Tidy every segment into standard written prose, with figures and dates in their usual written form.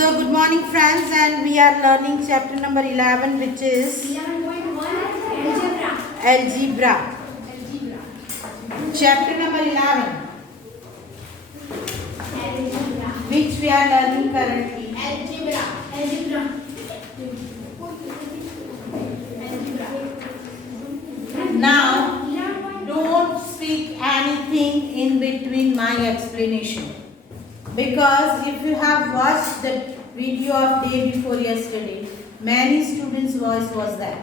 So good morning friends, and we are learning chapter number 11, which is 11.1 algebra. Chapter number 11, which we are learning currently. Algebra. Now don't speak anything in between my explanation, because if you have watched the video of day before yesterday, many students' voice was there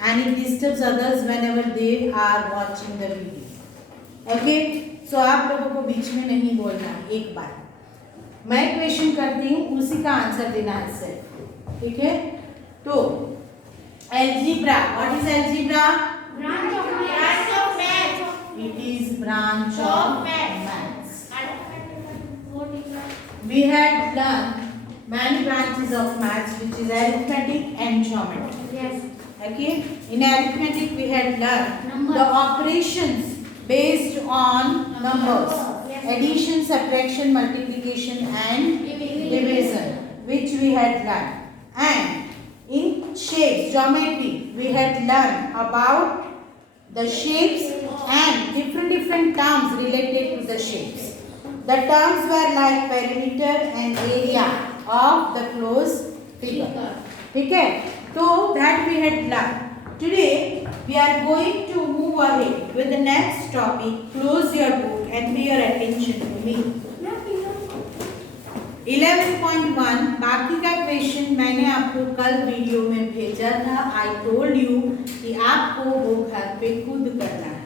and it disturbs others whenever they are watching the video. Okay, so आप लोगों को बीच में नहीं बोलना। एक बार मैं question करती हूँ, उसी का आंसर देना है सिर्फ, ठीक है? तो algebra, what is algebra? Branch of math. It is branch of maths. We had learned many branches of maths, which is arithmetic and geometry. Yes. Okay, in arithmetic we had learned Numbers. the operations based on numbers, Yes. addition, subtraction, multiplication and division, which we had learned. And in shapes, geometry, we had learned about the shapes and different terms related to the shapes. The terms were like perimeter and area of the closed figure. Okay, so that we had learned. Today we are going to move ahead with the next topic. Close your book and pay your attention to me. 11.1 बाकी का question मैंने आपको कल video में भेजा था. I told you कि आपको वो घर पे खुद करना है.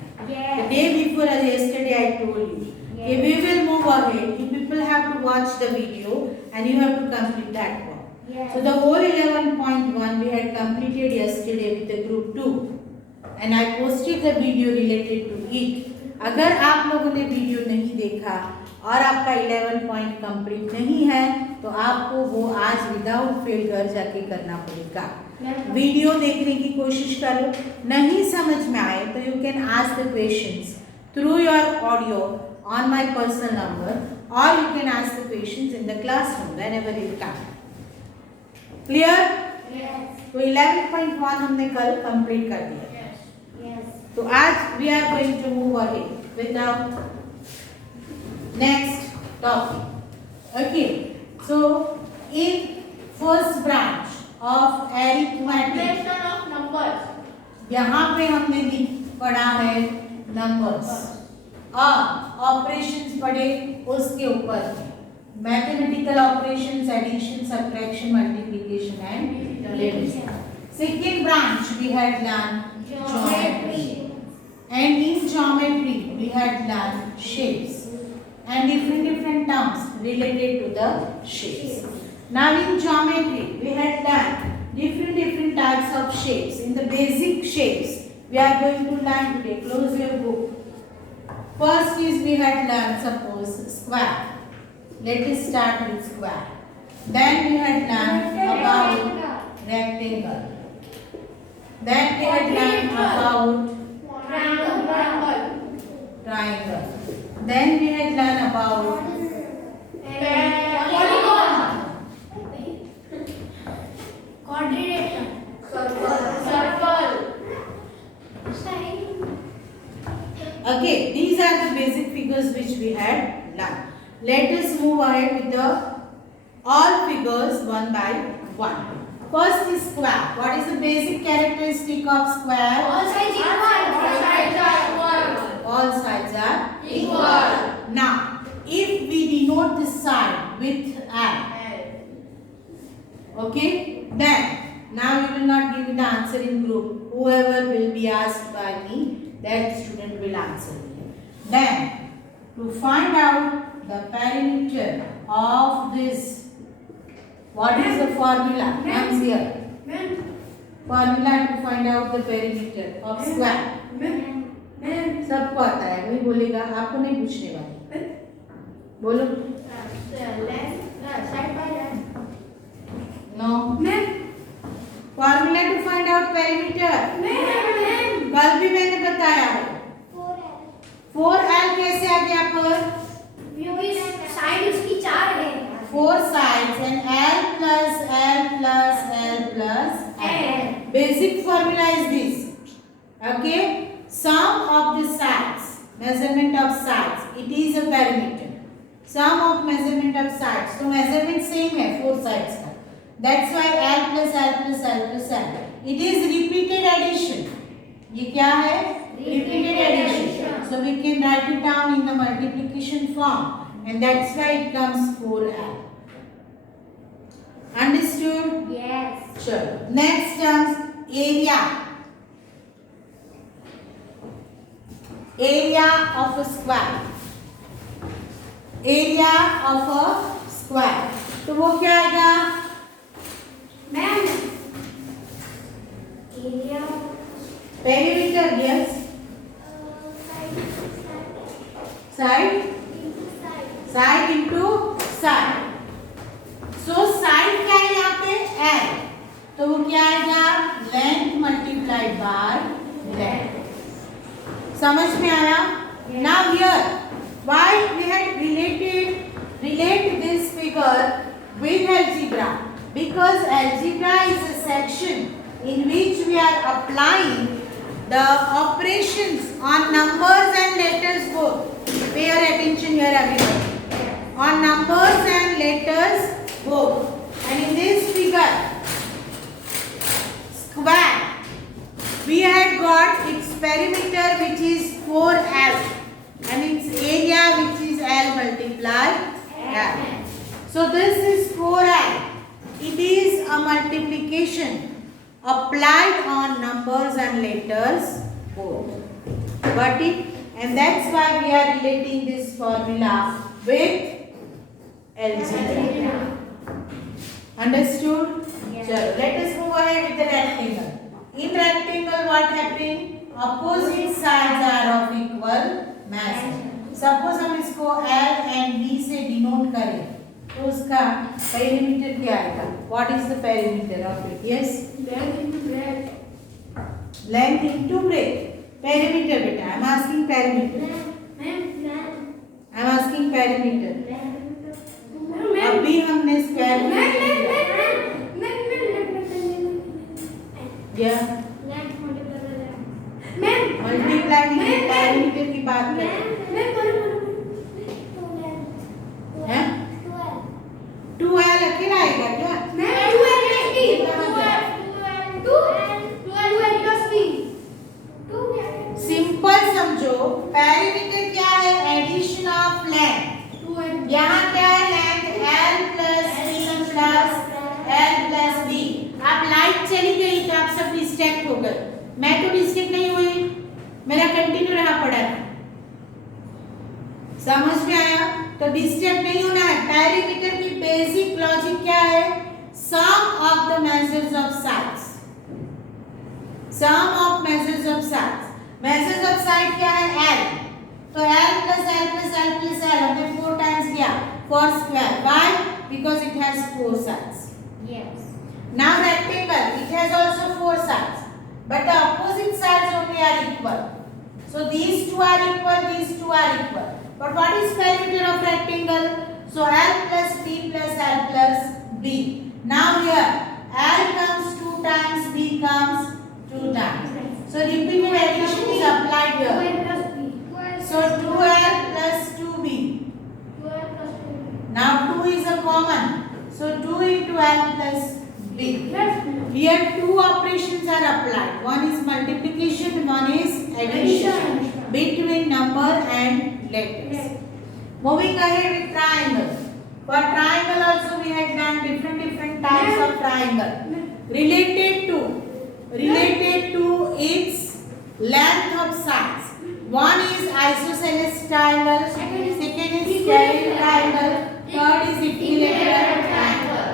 The day before yesterday I told you we will move ahead. You people have to watch the video and you have to complete that one. So the whole 11.1 we had completed yesterday with the group 2 and I posted the video related to it. अगर आप लोगों ने video नहीं देखा और आपका 11 point complete नहीं है तो आपको वो आज विदाउट फेल घर जाके करना पड़ेगा. वीडियो देखने की कोशिश करो. नहीं समझ में आए तो you can ask the questions through your audio on my personal number और you can ask the questions in the classroom whenever you can. Clear? तो 11.1 हमने कल कंप्लीट कर दिया. तो आज we are going to move ahead with the next topic. Okay, so in first branch of arithmetic, यहाँ पे हमने पढ़ा है numbers और operations पढ़े उसके ऊपर mathematical operations, addition, subtraction, multiplication and division. Second branch we had learned geometry. And in geometry we had learned shapes and different terms related to the shapes. Now in geometry we had learned different types of shapes. In the basic shapes we are going to learn today. Close your book. First is we had learned, suppose, square. Let us start with square. Then we had learned about rectangle. Then we had learned about triangle. Then we had learned about quadrilateral, circle. Okay, these are the basic figures which we had learned. Let us move ahead with the all figures one by one. First is square. What is the basic characteristic of square? all sides All sides are equal. Now, if we denote this side with L, okay, then now we will not give the answer in group. Whoever will be asked by me, that student will answer me. Then, to find out the perimeter of this, what is the formula? Comes here. Formula to find out the perimeter of square. सबको आता है, वही बोलेगा, आपको नहीं पूछने वाली. बोलो. No. Formula to find out perimeter. कल भी मैंने बताया है. 4L कैसे आ गया पर? साइड उसकी 4 है. 4 sides basic formula is this. Okay, sum of the sides, measurement of sides, it is a perimeter. Sum of measurement of sides, तो measurement same है 4 sides का. That's why L plus L plus L plus L. It is repeated addition. ये क्या है? Repeated addition. So we can write it down in the multiplication form, and that's why it comes 4L. Understood? Yes. Sure. Next comes area. Area of a square. Area of a square. तो वो क्या आएगा? Ma'am area Perimeter, yes. Side. Side into side. So side क्या है यहाँ पे? L. तो वो क्या आएगा? Length multiplied by length. समझ में आया? Now here, why we had relate this figure with algebra? Because algebra is a section in which we are applying the operations on numbers and letters both. Pay your attention here, everybody. On numbers and letters both. And in this figure, square, we had got its perimeter which is 4L and its area which is L multiplied L. So this is 4L. It is a multiplication applied on numbers and letters both. Got it? And that's why we are relating this formula with algebra. Understood? Yes. Chalo, let us move ahead with the rectangle. In rectangle, what happened? Opposite sides are of equal measure. Suppose हम इसको L and B से denote करें, तो उसका perimeter क्या आएगा? What is the perimeter of it? Yes? length into breadth. Length into breadth. Perimeter बेटा. I'm asking perimeter. Ma'am I'm asking perimeter. Ma'am अभी हमने square या multiply नहीं perimeter की बात कर हैं? 2L अकेला आएगा क्या? सिंपल समझो, perimeter क्या है? Addition of length. यहाँ क्या है? Length L plus B plus L plus B. आप लाइट चली गई तो आप सब डिस्ट्रैक्ट हो गए. मैं तो डिस्ट्रैक्ट नहीं हुई, मेरा कंटिन्यू रहा पड़ा है. समझ में आया? तो डिस्टर्ब नहीं होना है. पैरामीटर की बेसिक लॉजिक क्या है? Sum of the measures of sides. Sum of measures of sides. Measures of side क्या है? L. तो L plus L plus L plus L हमने 4 टाइम्स किया for square. Why? Because it has 4 sides. Yes. Now rectangle, it has also 4 sides, but the opposite sides only are equal. So these two are equal, these two are equal. But what is perimeter of rectangle? So L plus B plus L plus B. Now here L comes 2 times, B comes 2 times. So repeated addition is applied here. So 2L plus 2B. Now 2 is a common. So 2 into L plus B. Here two operations are applied. One is multiplication, one is addition between number and letters. Moving ahead with triangle. For triangle also we had done different types of triangle. Related to its length of sides. One is isosceles triangle, second is square triangle, third is equilateral triangle.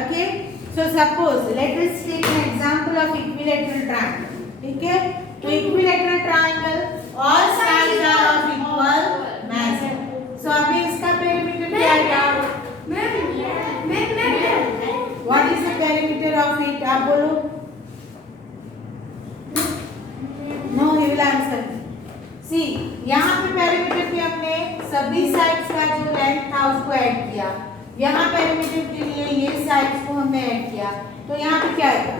Okay? So suppose let us take an example of equilateral triangle. Okay? तो equilateral triangle all sides are of equal measure. So अभी इसका perimeter क्या आएगा? What is the perimeter of it? आप बोलो. No, he will answer. See, यहाँ पे perimeter पे हमने सभी sides का जो length था उसको ऐड किया. यहाँ perimeter के लिए ये sides को हमने ऐड किया. तो यहाँ पे क्या आएगा?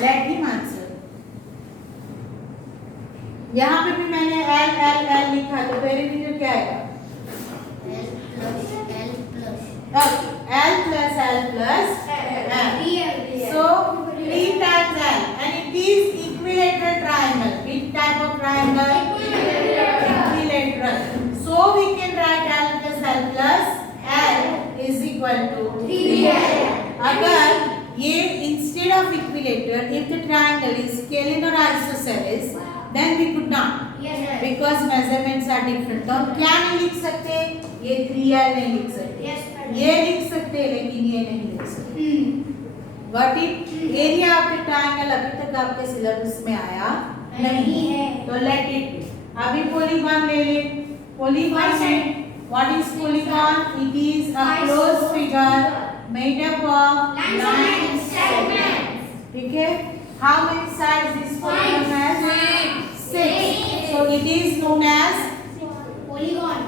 Let him answer. यहाँ पे भी मैंने एल एल एल लिखा, तो पेरीमीटर क्या आएगा? L plus L plus L. So 3 times L, and it is equilateral triangle. Which type of triangle? Equilateral. So we can write L plus L plus L is equal to 3L. अगर ये instead of equilateral, if the triangle is scalene or isosceles, then we could not. Because measurements are different. तो हम क्या नहीं लिख सकते? ये 3L नहीं लिख सकते. ये लिख सकते हैं लेकिन ये नहीं लिख सकते। What if area of the triangle अभी तक आपके सिलेबस में आया नहीं है, तो let it be. अभी polygon ले ले। polygon में what is polygon? It is a closed figure made up of 9 segments. ठीक है? How many sides this polygon has? 6. So it is known as Polygon.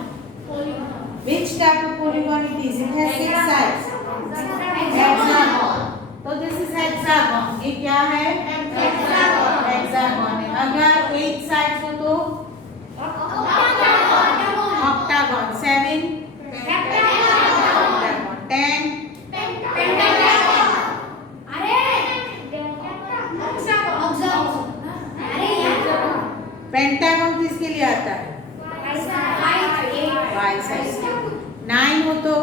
which type of polygon it is? It has 6 sides. Hexagon. तो this is hexagon. ये क्या है? Hexagon है. अगर 8 sides हो तो octagon. 7 octagon. 10 पेंटागन किसके लिए आता है? 5 साइड. 9 हो तो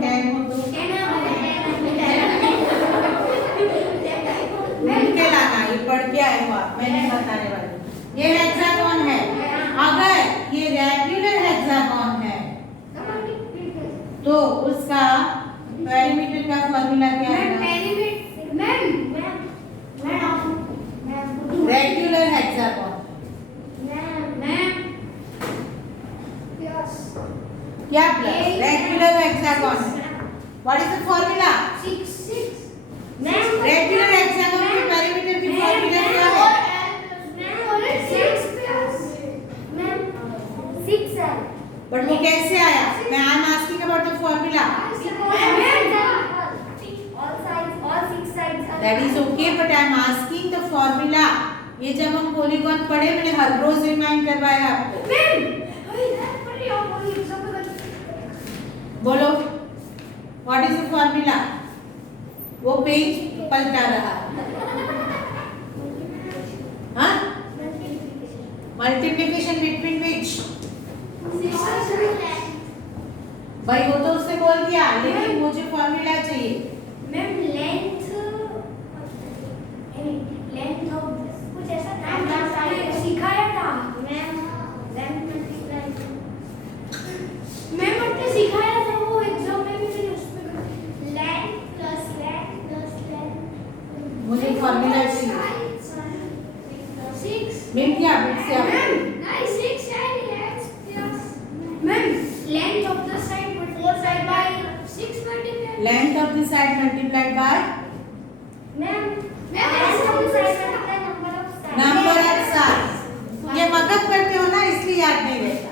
10 हो तो उनके लाना. ये पढ़ के आए हो आप, मैं नहीं बताने वाली. ये हेक्सागोन है. अगर ये रेगुलर हेक्सागोन है तो उसका पेरीमीटर का फॉर्मूला क्या है? रेगुलर हेक्सागोन क्या plus regular hexagon. What is the formula? Regular hexagon के पेरीमीटर की फॉर्मूला क्या है? बट वो कैसे आया? मैं I am asking about the formula. That is okay, but I am asking the formula. ये जब हम पॉलीगॉन पढ़े, मैंने हर रोज रिमाइंड करवाया आपको. बोलो व्हाट इज द फॉर्मूला? वो पेज पलटा रहा. हाँ, मल्टीप्लिकेशन बिटवीन विच? भाई वो तो उसने बोल दिया, लेकिन मुझे फॉर्मूला चाहिए. लेंथ ऑफ कुछ ऐसा सिखाया था मैम. सिखाया था वो एग्जाम में भी. मैंने उसमें लेंथ प्लस मुझे फॉर्मूला चाहिए. 6 मिल गया बिट से आप. नहीं 6 ma'am length of the side 4 side by 6 multiply. Length of the side multiplied by number of sides. ये मदद करते हो ना, इसलिए याद नहीं रहता.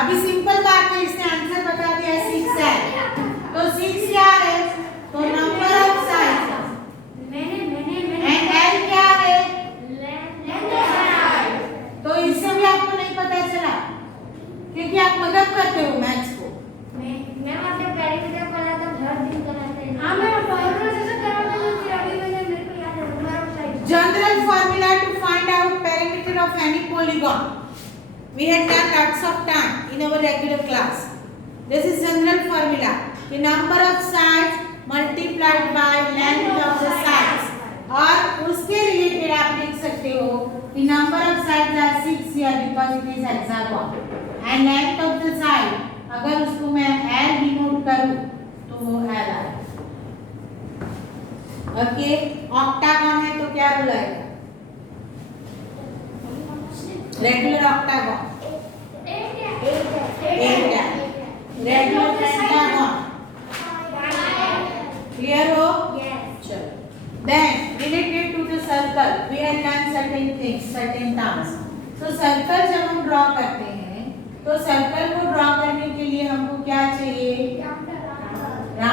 अभी सिंपल बात है, इसने आंसर बता दिया 6 है. तो 6 क्या है? तो number of sides. And L क्या है? तो इससे भी आपको नहीं पता चला क्योंकि आप मदद करते हो मैथ्स को. General formula to find out perimeter of any polygon. We had done lots of time in our regular class. This is general formula. The number of sides multiplied by length of the sides. और उसके related आप लिख सकते हो the number of sides are 6 here because it is hexagon. And length of the side अगर उसको मैं L denote करूँ तो वो L आएगा. ओके, ऑक्टागन है तो क्या रूल आएगा? रेगुलर ऑक्टागन 8 है. रेगुलर पेंटागन क्लियर हो? चलो. Then related to the circle we have done certain things, certain terms. So circle जब हम ड्रॉ करते हैं तो सर्कल को ड्रॉ करने के लिए हमको क्या चाहिए?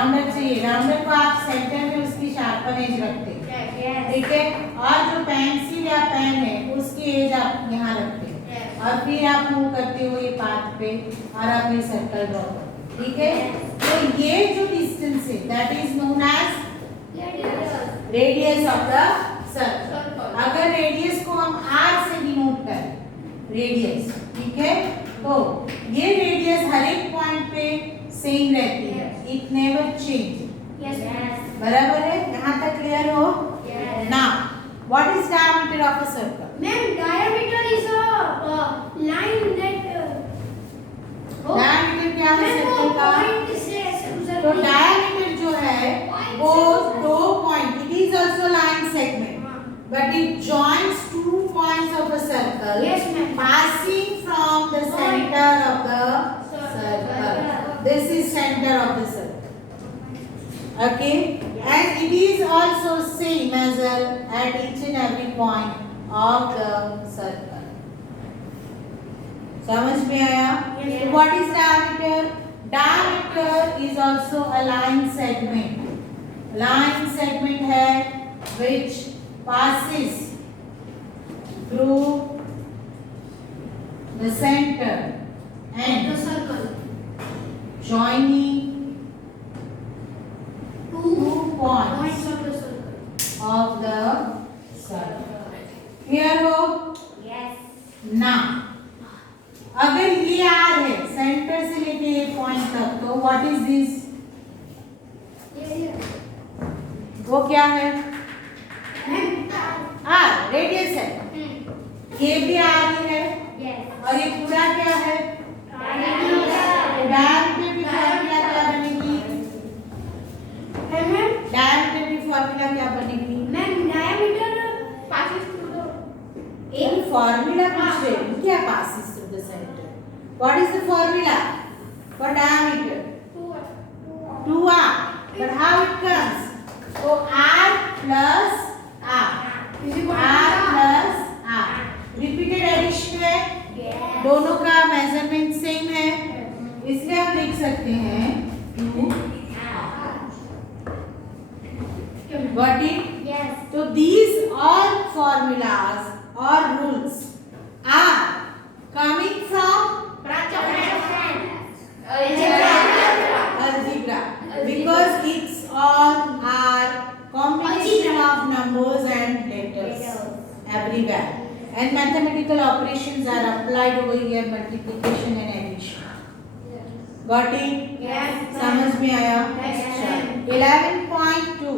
राउंडर चाहिए, राउंडर को आप सेंटर में उसकी शार्पन एज रखते हैं, ठीक है। और जो पेंसिल या पेन है उसकी एज आप यहाँ रखते हैं और फिर आप मूव करते हो ये पाथ पे और आप ये सर्कल ड्रॉ करते हो, ठीक है। तो ये जो डिस्टेंस है that is known as radius of the circle. अगर रेडियस को हम r से डिनोट करें, रेडियस, ठीक है, तो ये रेडियस हर एक पॉइंट पे सेम रहती है, इट नेवर चेंज, बराबर है। यहाँ तक क्लियर हो? Now what is diameter of a circle? Ma'am, diameter is a line that. Diameter क्या है सर्कल का? Point से ऐसे गुजरती तो है। डायमीटर जो है वो दो point, it is also line segment but it joins 2 points of a circle. Yes, ma'am. Passing from the center of the circle. This is center of the circle. Okay? And it is also same as at each and every point of the circle. समझ में आया? Yes. So what is diameter? Diameter is also a line segment. Line segment है which passes through the center and The circle. joining Two two points points of the circle. of the circle. Clear हो? Yes. Now, अगर ये R है centre से लेके ये point तक, तो what is this? वो क्या है? R, रेडियस है। ये भी R ही है और ये पूरा क्या है? डायमीटर की फॉर्मूला क्या बनेगी? डायमीटर की फॉर्मूला क्या बनेगी? एक फॉर्मूला पूछ रहे हैं, क्या passes through the center? What is the formula for diameter? 2R. But how it comes? So R plus R. R plus R. Repeated addition है, दोनों का मेजरमेंट सेम है, इसलिए हम लिख सकते हैं 2R. Got it? So these all formulas or rules are coming from algebra because it's all are combination of numbers and letters everywhere, and mathematical operations are applied over here, multiplication and addition. Got it? समझ में आया? Yes, ma'am. 11.2.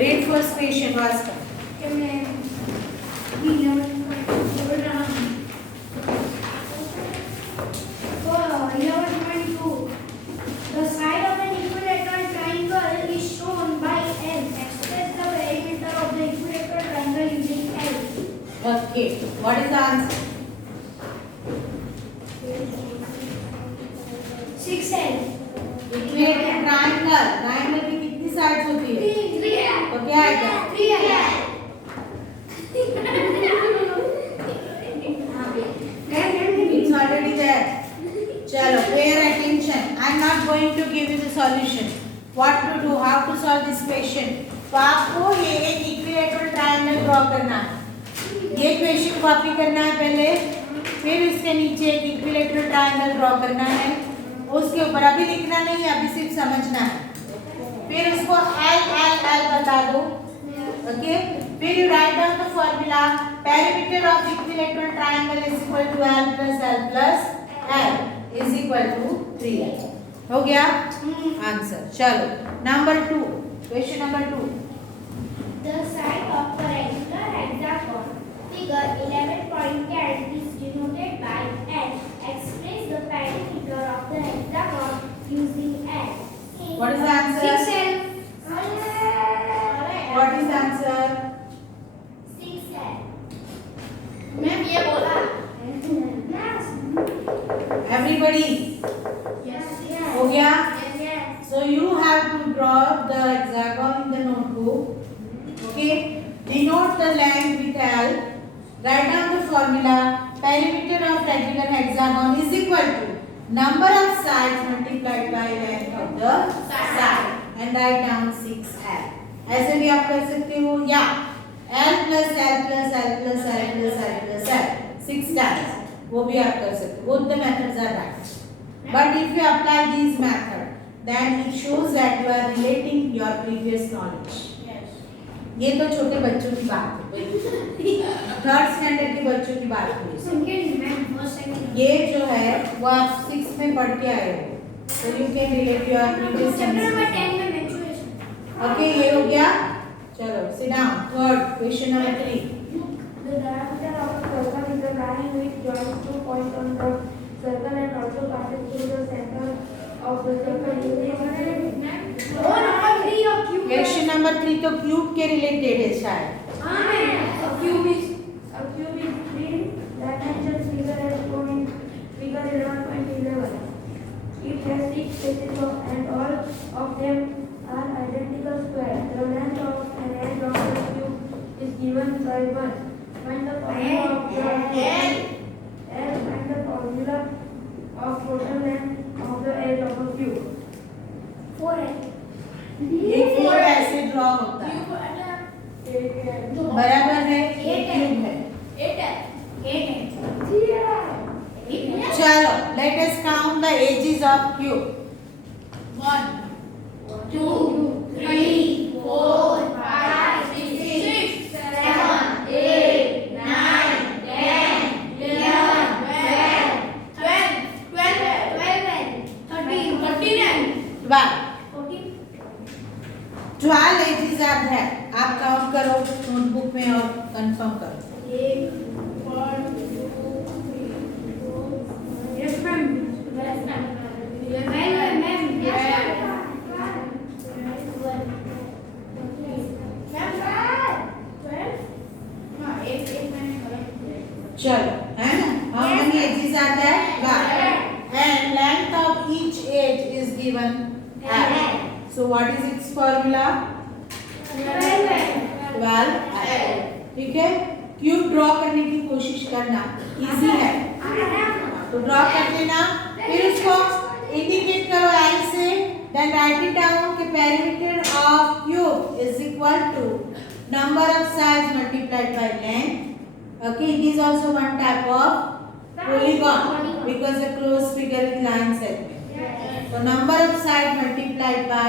Read first question, Vaska. The side of an equilateral triangle is shown by L. Express the perimeter of the equilateral triangle using L. Okay, what is the answer? 6L. Equilateral triangle. Triangle की कितनी sides होती है? तो क्या आएगा? 3L. It's already there. चलो, pay attention. I'm not going to give you the solution. What to do? How to solve this question? तो आपको ये एक equilateral triangle draw करना है. ये क्वेश्चन कॉपी करना है पहले, फिर इसके नीचे एक इक्विलेटरल ट्रायंगल ड्रॉ करना है, उसके ऊपर अभी लिखना नहीं है, अभी सिर्फ समझना है, फिर उसको एल एल एल बता दो, ओके। फिर you write down the formula, perimeter of equilateral triangle is equal to L plus L is equal to 3l। हो गया आंसर। चलो number 2, question number 2। The side of the rectangular hexagon figure 11.10 is denoted by L. Express the perimeter of the hexagon using L. What is the answer? 6L. What is the answer? 6L. Ma'am ये बोला। Everybody Yes. हो गया? Yes. So you have to draw the hexagon in the notebook. Okay, denote the length with L. Write down the formula. Perimeter of regular hexagon is equal to number of sides multiplied by length of the side and write down 6l. ऐसे भी आप कर सकते हो, या l plus l plus l plus l plus l plus l 6 times, वो भी आप कर सकते हो. Both the methods are right. But if you apply these method, then it shows that you are relating your previous knowledge. ये तो छोटे बच्चों की बात है, थर्ड स्टैंडर्ड के बच्चों की बात है. ये जो है वो आप 6 में पढ़ के आए हो, so you can relate your previous knowledge. Okay, ये हो गया. चलो sit down. Third question number 3. The diameter of a circle is the line which joins 2 points on the circle and also passes through the center of the circle. Question number 3 तो cube के related है शायद. A cube is 3-dimensional figure as shown in figure 11.11. It has 6 faces and all of them are identical squares. The length of an edge of the cube is given by 1. Find the formula of the total length of the edge of a cube. 4. ये cube ऐसे draw होता है, बराबर है, ये cube है. चलो let us count the edges of cube. 1, 2, 3, 4, 5, 6, 7, 8, 9, 10, 11, 12, 12 edges are there. आप काउंट करो नोटबुक में और कंफर्म करो. 1, 2, 3, 4. Yes, ma'am. Yes, ma'am. Yes, ma'am. Yes, चलो है ना. How many edges are there? 12. And length of each edge is given l. So what is its formula? 12l. ठीक है. क्यूब ड्रॉ करने की कोशिश करना, इजी है तो ड्रॉ कर लेना. फिर उसको इंडिकेट करो l से. Then write it down कि perimeter of cube is equal to number of sides multiplied by length. Okay, it is also one type of polygon because a closed figure with line segment. So number of sides multiplied by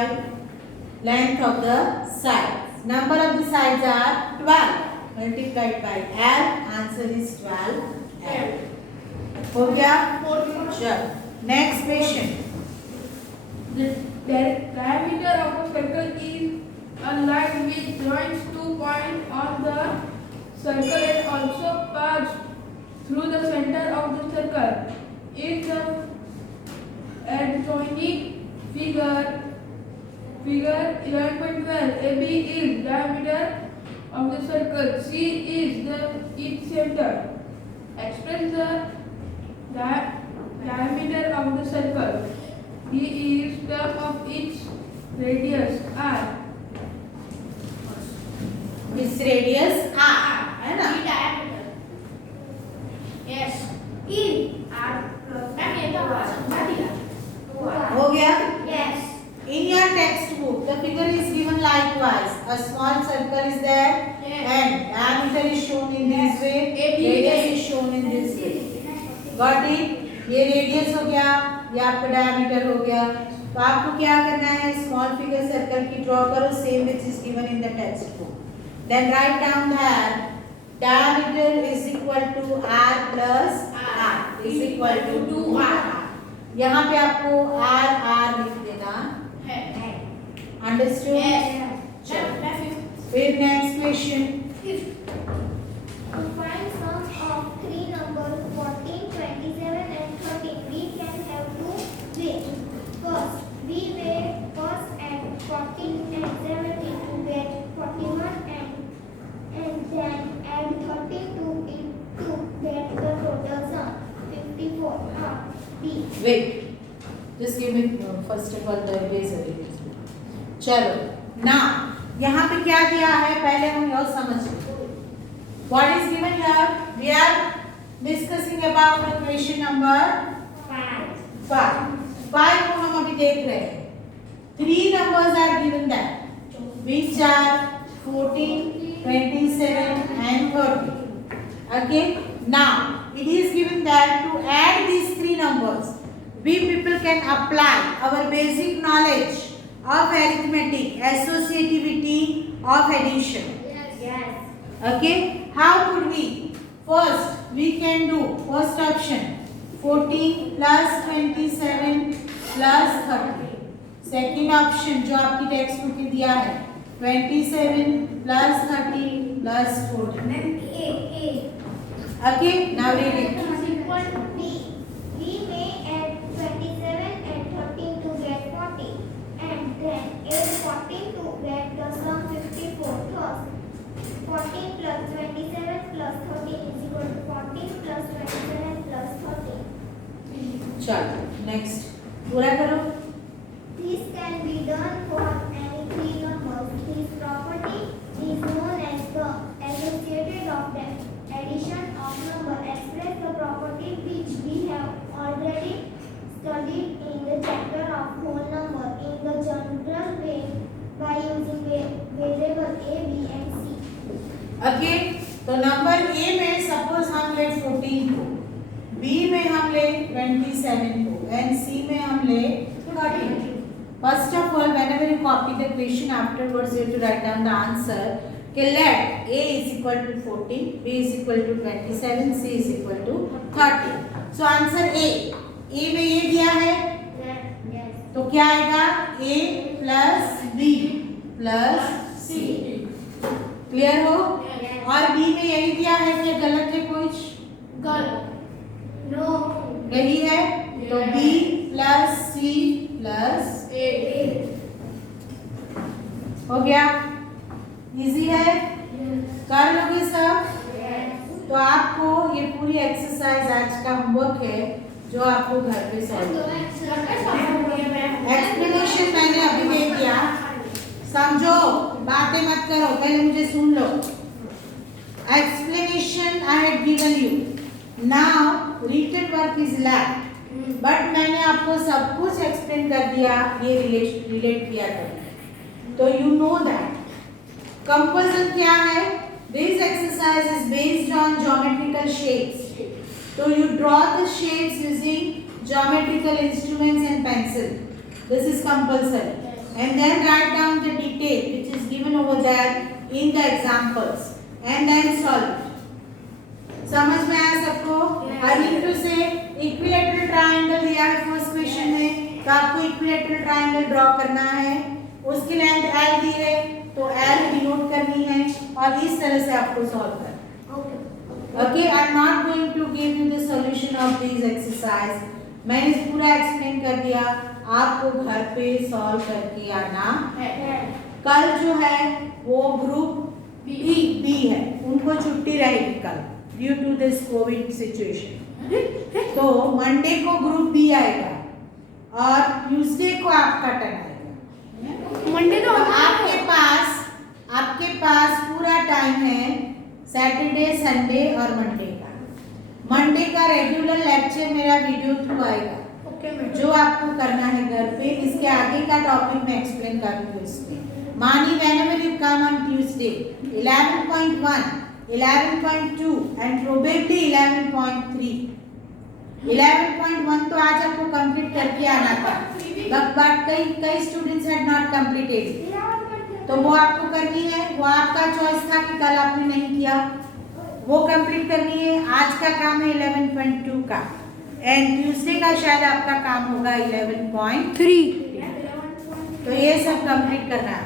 length of the side. Number of the sides are 12 multiplied by l. Answer is 12l. हो गया. चलो next question. The diameter of a circle is a line which joins 2 points on the circle and also passes through the center of the circle. In the adjoining figure 11.12, AB is diameter of the circle, C is its center. Express the diameter of the circle. D is term of its radius R. Its radius r है ना. Yes. हो गया. Yes. In your textbook, the figure is given likewise. A small circle is there, and diameter is shown in this way. Radius is shown in this way. Got it? ये radius हो गया, ये आपका diameter हो गया. तो आपको क्या करना है? Small figure circle की draw करो, same which is given in the textbook. Then write down that diameter is equal to r plus r is equal to 2r. यहाँ पे आपको r लिख देना. Understood? Yes. फिर next question. To find sum of three numbers 14, 27 and 13, we can have two ways. First, we weigh first and 14 and 17 to get 41 and then add 32 to get the total sum 54. B. Wait. Just give me first of all the base of it. चलो. Now यहाँ पे क्या दिया है पहले हम यह समझ लें. What is given here? We are discussing about the question number 5. 5 को हम अभी देख रहे हैं. 3 numbers are given that, which are 14, 27 and 30. Okay, now it is given that to add these 3 numbers, we people can apply our basic knowledge of arithmetic, associativity of addition. Yes. Okay, how could we? First we can do first option, 14 plus 27 plus 30. Second option जो आपकी text book में दिया है, 27 plus 30 plus 14. Okay, now read it. We may add 27 and 13 to get 40, and then add 14 to get the sum 54. Thus, 14 plus 27 plus 13 is equal to 14 plus 27 plus 13. चलो next पूरा करो. This can be done for any 3 numbers. This property is known as the associated of them. Addition of number express the property which we have already studied in the chapter of whole number in the general way by using variable a, b and c. Okay, तो number A में suppose हम ले 14 को, B में हम ले 27 को and सी में हम ले 30. First of all, whenever you copy the question, afterwards you have to write down the answer. Let a is equal to 14, b is equal to 27, c is equal to 30. So answer a. a में ये दिया है, Yes. तो क्या आएगा? a plus b plus c. Clear हो? और b में यही दिया है कि गलत है कुछ? No. यही है, तो b plus c plus हो गया. इजी है, कर लोगे सब? तो आपको ये पूरी एक्सरसाइज आज का होमवर्क है जो आपको घर पे सॉल्व करना है. एक्सप्लेनेशन मैंने अभी दे दिया, समझो, बातें मत करो, पहले मुझे सुन लो. Explanation I had given you, now written work is left. But मैंने आपको सब कुछ एक्सप्लेन कर दिया, ये रिलेट किया था, तो यू नो दैट कंपोजिशन क्या है. This exercise is based on geometrical shapes, तो you draw the shapes using geometrical instruments and pencil. This is compulsory, and then write down the detail which is given over there in the examples and then solve. समझ में आया सबको? I need to say equilateral triangle दिया है first question में, तो आपको equilateral triangle draw करना है. उसकी लेंथ l दी है, तो l डिनोट करनी है और इस तरह से आपको सॉल्व करना. Okay, I am not going to give you the solution of this exercise. मैंने पूरा एक्सप्लेन कर दिया, आपको घर पे सॉल्व करके आना है. कल जो है वो ग्रुप बी है, उनको छुट्टी रहेगी कल due to this COVID situation. तो मंडे को ग्रुप बी आएगा और ट्यूसडे को आपका टर्न आएगा. मंडे तो आपके पास पूरा टाइम है सैटरडे, संडे और मंडे का. मंडे का रेगुलर लेक्चर मेरा वीडियो थ्रू आएगा, जो आपको करना है घर पे. इसके आगे का टॉपिक मैं एक्सप्लेन करूंगी इसमें. मानी whenever you come on Tuesday 11.1, 11.2 and probably 11.3. 11.1 तो आज आपको कंप्लीट करके आना था, बट कई स्टूडेंट्स हैड नॉट कंप्लीटेड, तो वो आपको करनी है. वो आपका चॉइस था कि कल आपने नहीं किया, वो कंप्लीट करनी है. आज का काम है 11.2 का, एंड ट्यूसडे का शायद आपका काम होगा 11.3. तो ये सब कंप्लीट करना है.